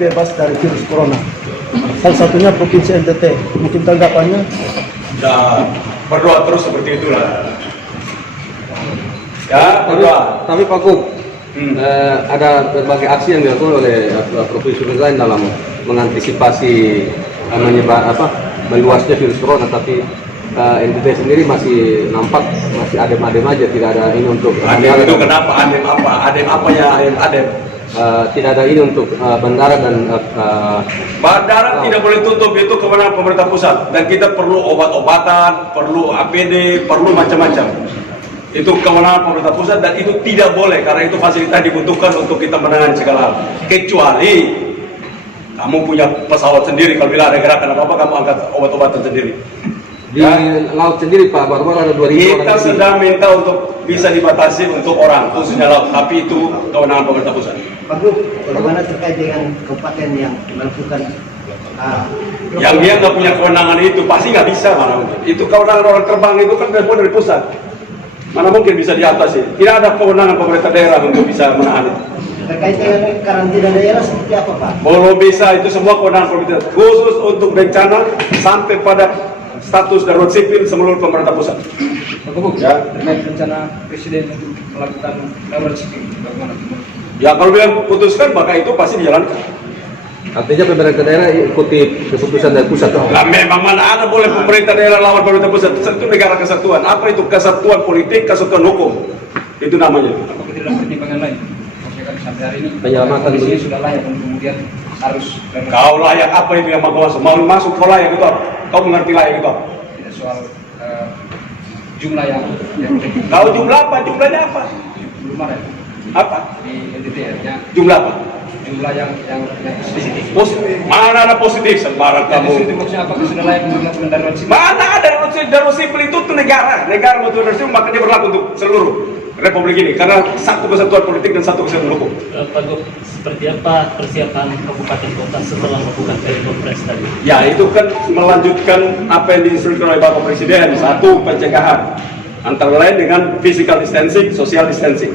bebas dari virus corona. Salah satunya Provinsi NTT. Mungkin tanggapannya? Ya, berdoa terus seperti itulah. Ya, berdoa. Tapi Pak Gub, ada berbagai aksi yang dilakukan oleh provinsi lain dalam mengantisipasi meluasnya virus corona, tapi NTT sendiri masih nampak masih adem-adem aja, tidak ada ini untuk Adem itu kenapa? Adem apa ya? Adem. Tidak ada ini untuk bandara dan Bandara tidak boleh tutup, itu kewenangan pemerintah pusat, dan kita perlu obat-obatan, perlu APD, perlu macam-macam. Itu kewenangan pemerintah pusat dan itu tidak boleh karena itu fasilitas dibutuhkan untuk kita menangani segala hal. Kecuali kamu punya pesawat sendiri, kalau bila ada gerakan apa-apa kamu angkat obat-obatan sendiri. di laut sendiri Pak, baru ada 2.000 orang. Kita sedang minta untuk bisa dibatasi untuk orang, khususnya laut, tapi itu kewenangan pemerintah pusat. Pak Gub, bagaimana terkait dengan kabupaten yang melakukan Yang dia nggak punya kewenangan itu pasti nggak bisa, mana mungkin. Itu kewenangan orang terbang itu kan dari pusat. Mana mungkin bisa diatasi? Tidak ada kewenangan pemerintah daerah untuk bisa menahan itu. terkait dengan karantina daerah seperti apa Pak? Belum bisa, itu semua kewenangan pemerintah. Khusus untuk bencana sampai pada status darurat sipil seluruh pemerintah pusat. Ya. Terkait rencana Presiden untuk melakukan darurat sipil, bagaimana? Ya kalau dia putuskan maka itu pasti dijalankan. Artinya pemerintah daerah ikuti keputusan dari pusat. Nah, memang mana ada boleh pemerintah daerah lawan pemerintah pusat? Itu negara kesatuan. Apa itu kesatuan politik, kesatuan hukum? Itu namanya. Apakah tidak ada pertimbangan lain? Maksudnya kan sampai hari ini Penyelamatan kondisinya sudah layak dan kemudian harus darurat. Kau layak apa itu yang mau masuk? Mau masuk kau layak itu apa? Kau mengerti layak itu apa? Tidak soal jumlah yang Kau jumlah apa? Jumlahnya apa? belum ada Apa? di NTT ya. Jumlah apa? Jumlah yang positif. Positif. Mana ada positif? Sembarang Jadi itu kamu. maksudnya apakah sudah layak untuk melakukan darurat sipil? Mana ada darurat sipil itu tuh negara mau darurat sipil maka dia berlaku untuk seluruh Republik ini karena satu kesatuan politik dan satu kesatuan hukum. Pak Gub, seperti apa persiapan kabupaten kota setelah melakukan telekonferensi tadi? Ya itu kan melanjutkan apa yang diinstruksikan oleh Bapak Presiden. Satu, pencegahan antara lain dengan physical distancing, social distancing.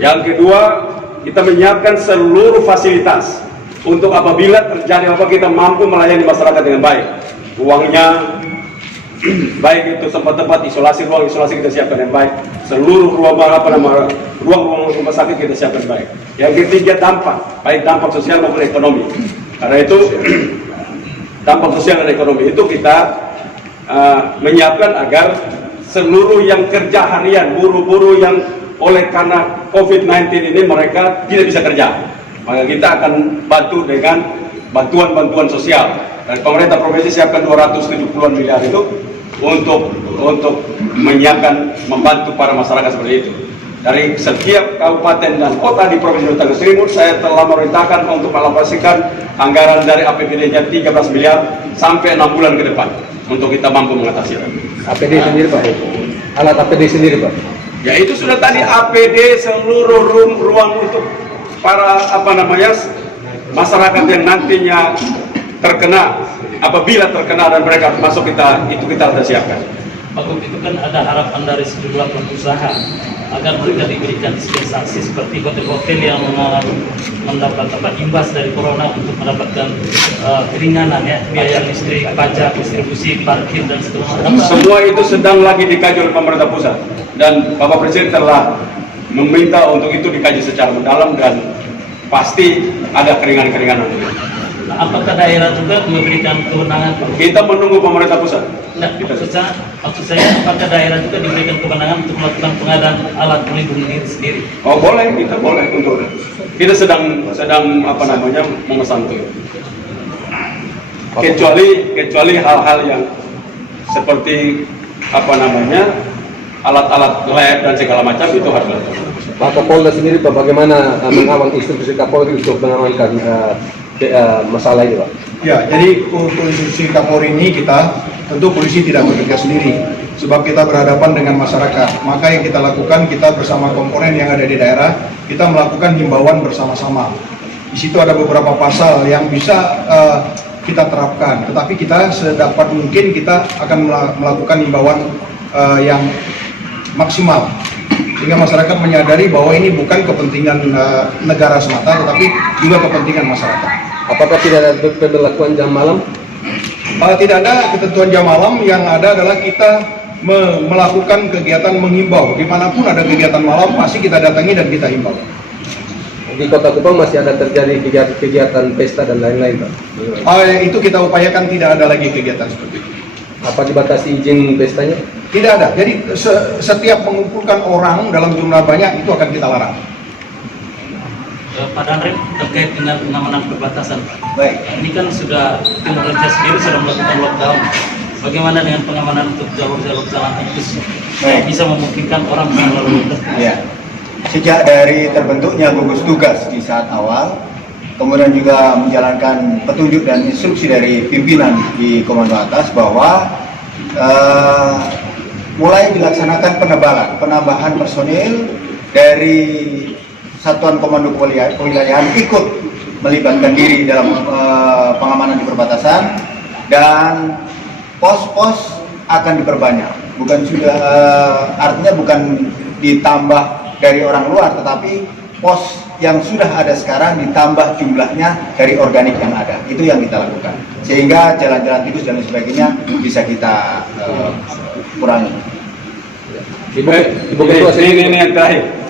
Yang kedua, kita menyiapkan seluruh fasilitas untuk apabila terjadi apa kita mampu melayani masyarakat dengan baik. Ruangnya baik itu tempat-tempat isolasi, ruang isolasi kita siapkan dengan baik. Seluruh ruang rumah sakit kita siapkan baik. Yang ketiga, dampak, baik dampak sosial maupun ekonomi. Karena itu dampak sosial dan ekonomi itu kita menyiapkan agar seluruh yang kerja harian, buruh-buruh yang oleh karena COVID-19 ini mereka tidak bisa kerja, maka kita akan bantu dengan bantuan-bantuan sosial. Dan pemerintah provinsi siapkan 270-an miliar itu untuk menyiapkan, membantu para masyarakat seperti itu. Dari setiap kabupaten dan kota di Provinsi Nusa Tenggara Timur, saya telah memerintahkan untuk mengalokasikan anggaran dari APBD-nya 13 miliar sampai 6 bulan ke depan untuk kita mampu mengatasi. APD sendiri Pak, alat APD sendiri Pak. Ya itu sudah tadi APD seluruh ruang untuk para masyarakat yang nantinya terkena, apabila terkena dan mereka masuk kita sudah siapkan. Pak Gub, itu kan ada harapan dari sejumlah pelaku usaha agar mereka diberikan dispensasi seperti hotel-hotel yang mendapat imbas dari corona untuk mendapatkan keringanan ya, biaya listrik, pajak, distribusi, parkir dan segala macam. Semua itu sedang lagi dikaji oleh pemerintah pusat dan Bapak Presiden telah meminta untuk itu dikaji secara mendalam dan pasti ada keringanan-keringanan. Nah, apakah daerah juga memberikan kewenangan? Kita menunggu pemerintah pusat. Nah, maksud saya apakah daerah juga diberikan kewenangan untuk melakukan pengadaan alat pelindung diri sendiri? Oh boleh, kita boleh untuk kita sedang memesan itu. Kecuali hal-hal yang seperti alat-alat lab dan segala macam itu harus dilakukan. Pak Kapolda sendiri Pak, bagaimana mengawal instruksi Kapolri untuk mengamankan masalah ini Pak? Ya, jadi untuk instruksi Kapolri ini tentu polisi tidak bekerja sendiri, sebab kita berhadapan dengan masyarakat. Maka yang kita lakukan, kita bersama komponen yang ada di daerah, kita melakukan himbauan bersama-sama. Di situ ada beberapa pasal yang bisa kita terapkan, tetapi kita sedapat mungkin kita akan melakukan himbauan yang maksimal, sehingga masyarakat menyadari bahwa ini bukan kepentingan negara semata, tetapi juga kepentingan masyarakat. Apakah tidak ada pemberlakuan jam malam? Tidak ada ketentuan jam malam, yang ada adalah kita melakukan kegiatan menghimbau. Dimanapun ada kegiatan malam, pasti kita datangi dan kita himbau. Di Kota Kupang masih ada terjadi kegiatan pesta dan lain-lain, Pak? Itu kita upayakan tidak ada lagi kegiatan seperti itu. Apa dibatasi izin pestanya? Tidak ada. Jadi setiap mengumpulkan orang dalam jumlah banyak itu akan kita larang. Pak Danrem, terkait dengan pengamanan perbatasan, Pak. Baik. Ini kan sudah pemerintah sendiri sudah melakukan lockdown. Bagaimana dengan pengamanan untuk jalur-jalur jalan tikus yang bisa memungkinkan orang melalui lintas? Ya. Sejak dari terbentuknya gugus tugas di saat awal, kemudian juga menjalankan petunjuk dan instruksi dari pimpinan di komando atas bahwa mulai dilaksanakan penambahan personil dari Satuan Komando Kewilayahan ikut melibatkan diri dalam pengamanan di perbatasan, dan pos-pos akan diperbanyak. Bukan sudah artinya bukan ditambah dari orang luar, tetapi pos yang sudah ada sekarang ditambah jumlahnya dari organik yang ada. Itu yang kita lakukan, sehingga jalan-jalan tikus dan sebagainya bisa kita kurangi. Ibu Ketua, Ini yang terakhir.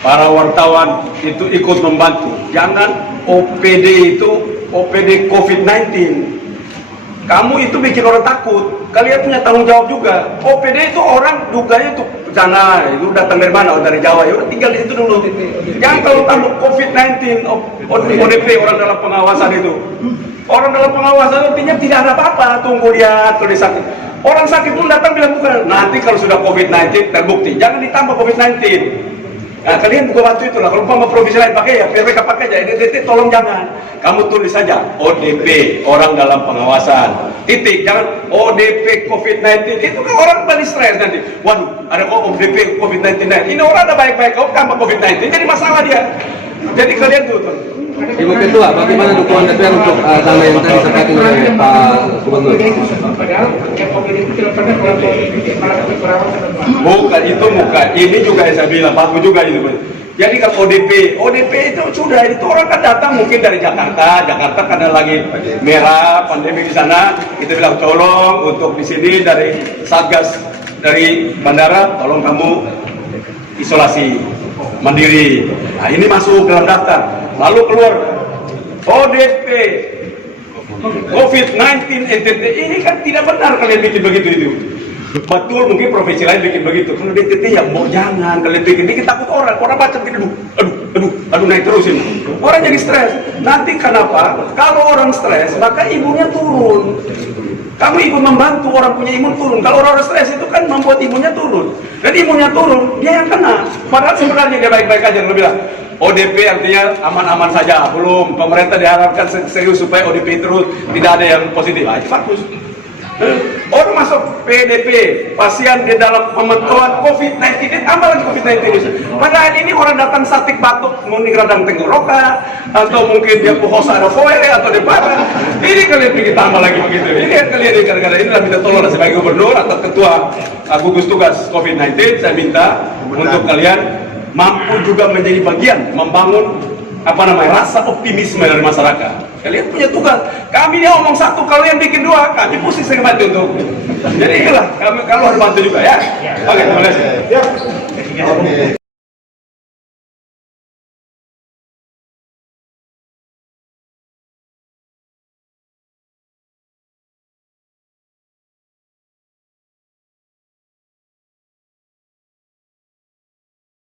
Para wartawan itu ikut membantu. Jangan OPD itu OPD COVID-19. Kamu itu bikin orang takut. Kalian punya tanggung jawab juga. OPD itu orang duganya itu sana, itu datang dari mana? Oh, dari Jawa. Ya udah tinggal di situ dulu. Jangan kalau tambah COVID-19, ODP, orang dalam pengawasan itu. Orang dalam pengawasan artinya tidak ada apa-apa. Tunggu lihat kalau dia sakit. Orang sakit pun datang bilang bukan. Nanti kalau sudah COVID-19 terbukti, jangan ditambah COVID-19. Nah, kalian juga bantu itulah. Kalau umpama provinsi lain pakai ya, biar mereka pakai aja. Ini tolong jangan. Kamu tulis saja ODP, orang dalam pengawasan. Titik. Jangan ODP COVID-19. Itu kan orang balik stres nanti. Waduh, ada ODP COVID-19. Ini orang ada baik-baik, kau tambah COVID-19. Jadi masalah dia. Jadi kalian tuh. Ibu Ketua, bagaimana dukungan DPR untuk dana yang tadi disampaikan oleh Pak Gubernur? Bukan itu, bukan. Ini juga yang saya bilang, bagus juga itu. Jadi kalau ODP itu sudah, itu orang kan datang mungkin dari Jakarta karena lagi merah pandemi di sana. Kita bilang tolong untuk di sini dari Satgas dari bandara, tolong kamu isolasi mandiri. Nah ini masuk dalam daftar. Lalu keluar ODP COVID-19 NTT. Ini kan tidak benar kalian bikin begitu itu. Betul, mungkin provinsi lain bikin begitu. Kalau NTT ya mau jangan kalian bikin takut orang baca gitu, aduh naik terus ini. Orang jadi stres. Nanti kenapa? Kalau orang stres maka imunnya turun. Kamu ikut membantu orang punya imun turun. Kalau orang stres itu kan membuat imunnya turun. Dan imunnya turun, dia yang kena. Padahal sebenarnya dia baik-baik aja. Lo bilang ODP artinya aman-aman saja. Belum, pemerintah diharapkan serius supaya ODP terus tidak ada yang positif. Itu bagus. Orang masuk PDP, pasien di dalam pemantauan COVID-19, tambah lagi COVID-19. Padahal ini orang datang sakit batuk, mungkin radang tenggorokan, atau mungkin dia puasa ada foe atau di mana. Ini kalian pergi tambah lagi begitu. Ini kalian gara-gara ini minta tolong sebagai gubernur atau ketua gugus tugas COVID-19, saya minta untuk kalian mampu juga menjadi bagian membangun rasa optimisme dari masyarakat. Kalian punya tugas. Kami dia ngomong satu, kalian bikin dua, kami pusing sering bantu untuk. Jadi itulah, kami kalau harus bantu juga ya. Oke, terima kasih.